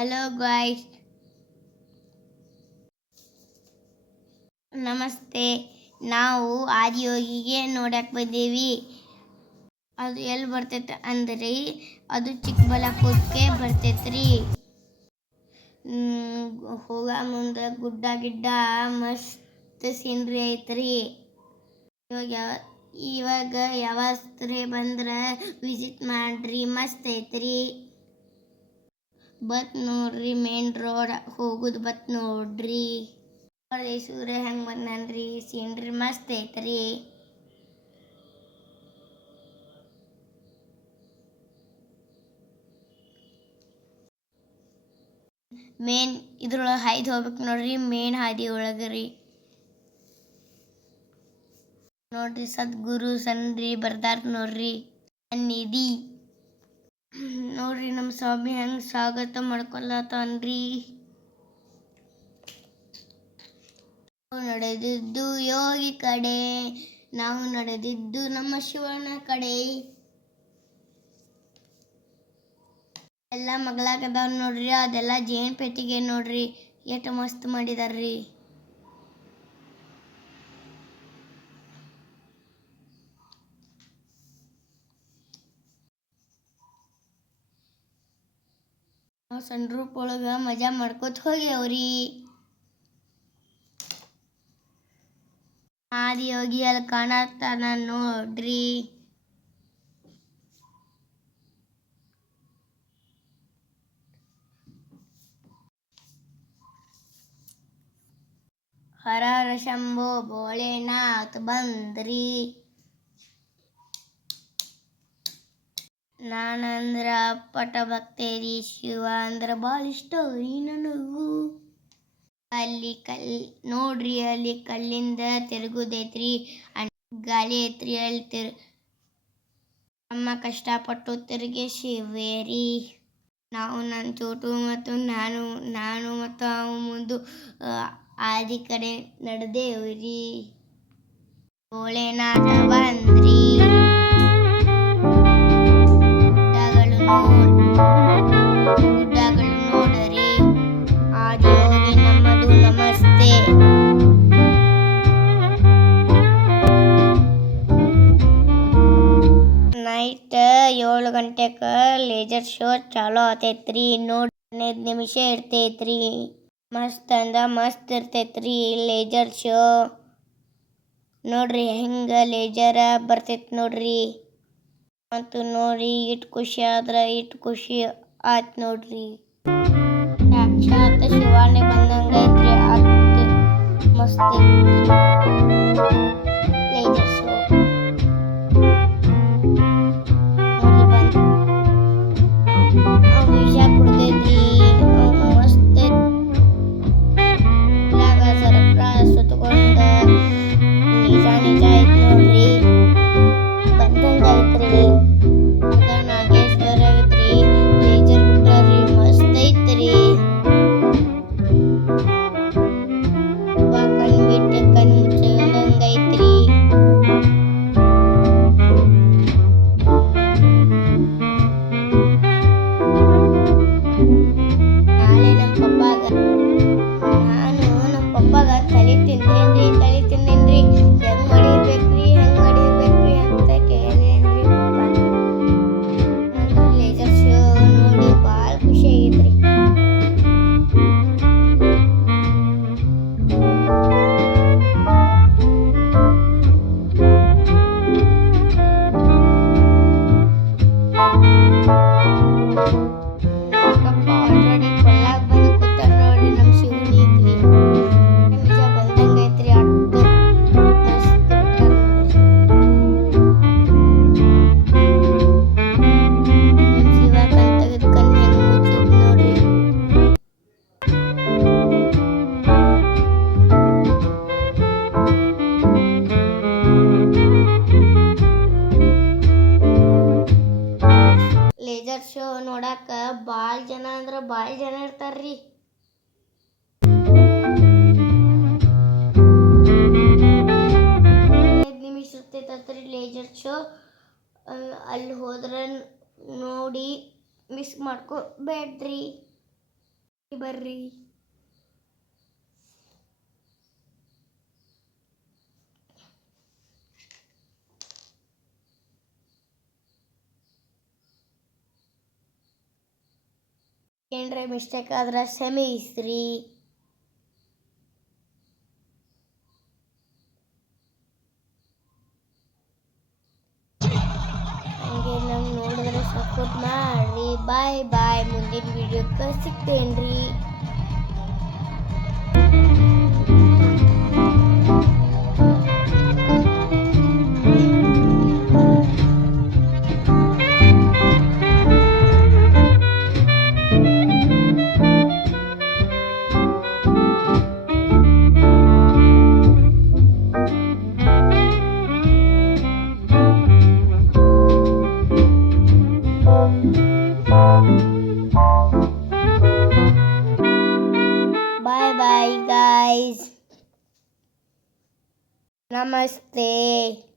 Hello guys, ನಮಸ್ತೆ. ನಾವು ಆದಿಯೋಗಿಗೆ ನೋಡಕ್ಕೆ ಬಂದೀವಿ. ಅದು ಎಲ್ಲಿ ಬರ್ತೈತೆ ಅಂದ್ರೆ ಅದು ಚಿಕ್ಕಬಳ್ಳಾಪುರಕ್ಕೆ ಬರ್ತೈತ್ರಿ. ಹೋಗ ಮುಂದೆ ಗುಡ್ಡ ಗಿಡ್ಡ ಮಸ್ತ್ ಸೀನ್ರಿ ಐತ್ರಿ. ಇವಾಗ ಯಾವಸ್ತ್ರೆ ಬಂದ್ರೆ ವಿಸಿಟ್ ಮಾಡ್ರಿ, ಮಸ್ತ್ ಐತ್ರಿ. ಬತ್ ನೋಡ್ರಿ, ಮೇನ್ ರೋಡ್ ಹೋಗುದು ಬತ್ ನೋಡ್ರಿ. ಸೂರ್ಯ ಹೆಂಗ್ ಬಂದನ್ರಿ, ಸೀನ್ರಿ ಮಸ್ತ್ ಐತ್ರಿ. ಮೇನ್ ಇದ್ರೊಳಗೆ ಹಾಯ್ದು ಹೋಗ್ಬೇಕು ನೋಡ್ರಿ, ಮೇನ್ ಹಾದಿ ಒಳಗ್ರಿ. ನೋಡ್ರಿ ಸದ್ಗುರು ಸನ್ರಿ ಬರ್ದಾರ್ ನೋಡ್ರಿ, ಸನ್ನಿಧಿ. ನೋಡ್ರಿ ನಮ್ಮ ಸ್ವಾಮಿ ಹೆಂಗ್ ಸ್ವಾಗತ ಮಾಡ್ಕೊಳತಾನ್ರಿ. ನಡೆದಿದ್ದು ಯೋಗಿ ಕಡೆ, ನಾವು ನಡೆದಿದ್ದು ನಮ್ಮ ಶಿವನ ಕಡೆ. ಎಲ್ಲ ಮಗಳಾಗದಾವ್ ನೋಡ್ರಿ, ಅದೆಲ್ಲ ಜೇನ್ ಪೆಟ್ಟಿಗೆ ನೋಡ್ರಿ, ಎಷ್ಟು ಮಸ್ತ್ ಮಾಡಿದಾರ್ರಿ. ನಾವು ಸಣ್ಣ ರೂಪ್ ಒಳಗ ಮಜಾ ಮಾಡ್ಕೋತ ಹೋಗ್ಯಾವ್ರಿ. ಆದಿಯೋಗಿ ಅಲ್ಲಿ ಕಾಣತಾನ ನೋಡ್ರಿ. ಹರ ಹರ ಶಂಭೋ ಭೋಳೆನಾಥ್ ಬಂದ್ರಿ. ನಾನಂದ್ರ ಅಪ್ಪಟ ಭಕ್ತೇರಿ, ಶಿವ ಅಂದ್ರ ಭಾಳ ಇಷ್ಟ ರೀ ನನಗೂ. ಅಲ್ಲಿ ನೋಡ್ರಿ, ಅಲ್ಲಿ ಕಲ್ಲಿಂದ ತಿರುಗುದೈತ್ರಿ, ಗಾಳಿ ಐತ್ರಿ. ಅಲ್ಲಿ ನಮ್ಮ ಕಷ್ಟಪಟ್ಟು ತಿರುಗಿಸಿವೇರಿ. ನಾವು ನನ್ನ ಚೋಟು ಮತ್ತು ನಾನು ಮತ್ತು ಅವ ಮುಂದೆ ಆದಿ ಕಡೆ ನಡೆದೇವ್ರಿ. ಭೋಳೆನಾಥ ಬಂದ್ರಿ. ಗುಡ್ಡಗಳು ನೋಡರಿ, ಆದಿಯೋಗಿ ನಮ್ಮದು ನಮಸ್ತೆ. ನೈಟ್ 7 ಗಂಟೆಗೆ ಲೇಜರ್ ಶೋ ಚಾಲೂ ಆತೈತ್ರಿ. ನೋಡಿ 15 ನಿಮಿಷ ಇರ್ತೈತ್ರಿ. ಮಸ್ತ್ ಅಂದ ಮಸ್ತ್ ಇರ್ತೈತ್ರಿ ಲೇಜರ್ ಶೋ. ನೋಡ್ರಿ ಹೆಂಗ ಲೇಜರ್ ಬರ್ತೈತ್ ನೋಡ್ರಿ. ಮತ್ತು ನೋಡ್ರಿ ಇಟ್ ಖುಷಿ ಆದ್ರೆ ಇಟ್ ಖುಷಿ ಆಯ್ತು ನೋಡ್ರಿ. ಸಾಕ್ಷಾತ್ ಶಿವಾನೇ ಬಂದಂಗ ಐತ್ರಿ. ಮಸ್ತ್ ಐತ್ರಿ ಲೇಜರ್ ಶೋ. ವಿಷ ಕುಡ್ದೈತ್ರಿ, ಮಸ್ತ್ ಸರ್ಪ್ರೈಸ್ ಸುತ್ತಕೊಂಡ ನಿಜ ಐತ್ ನೋಡ್ರಿ, ಬಂದಂಗ ಐತ್ರಿ. ನಾಗೇಶ್ವರ ಐತ್ರಿ, ಲೇಜರ್ ಬಿಟ್ಟಾರ್ರಿ, ಮಸ್ತ್ ಐತ್ರಿ. ಕಣ್ ಬಿಟ್ಟು ಕಣ್ ಮುಚ್ಚಂಗ ಐತ್ರಿ. ನಾಳೆ ನಮ್ಮ ಪಪ್ಪಾಗ ತಲೆ ತಿಂದೇನ್ರಿ ಹೆಂಗ್ ಮಾಡಿರ್ಬೇಕ್ರಿ ಅಂತ ಕೇಳೇನ್ರಿ ಪಪ್ಪ. ಲೇಜರ್ ಶೋ ನೋಡಿ ಭಾಳ ಖುಷಿ ಆಗೈತ್ರಿ. ಆಲ್ರೆಡಿ ಕೊಲ್ಲಾಗ ಬಂದು ಕೂತಾರ ನೋಡ್ರಿ ನಮ್ಮ ಶಿವನಿಗ್ರಿ. ನಿಜ ಬಂದಂಗ ಐತ್ರಿ. ಅಟ್ಟು ಮಸ್ತ್ ಬಿಟ್ಟಾರ ನೋಡ್ರಿ. ಶಿವ ಕಣ್ ತೆಗೆದು ಕಣ್ ಹೆಂಗ್ ಮುಚ್ಚಿದ್ ನೋಡ್ರಿ. ಲೇಜರ್ ಶೋ ನೋಡಾಕ ಭಾಳ ಜನ ಅಂದ್ರ ಭಾಳ ಜನ ಇರ್ತಾರ್ರಿ. ನಿಮಿಷ ಇರ್ತೈತ್ರಿ ಲೇಜರ್ ಶೋ. ಅಲ್ಲಿ ಹೋದ್ರೆ ನೋಡಿ ಮಿಸ್ ಮಾಡ್ಕೋಬೇಡ್ರಿ. ಬರ್ರಿ. ಏನ್ರೆ ಮಿಸ್ಟೇಕ್ ಆದ್ರೆ ಕ್ಷಮಿಸ್ರಿ. ಹಂಗೆ ನಮ್ಗೆ ನೋಡಿದ್ರೆ ಸಪೋರ್ಟ್ ಮಾಡಿ. ಬಾಯ್ ಬಾಯ್. ಮುಂದಿನ ವಿಡಿಯೋಕ್ಕೆ ಸಿಗ್ತೇನ್ರಿ. Bye bye guys. Namaste.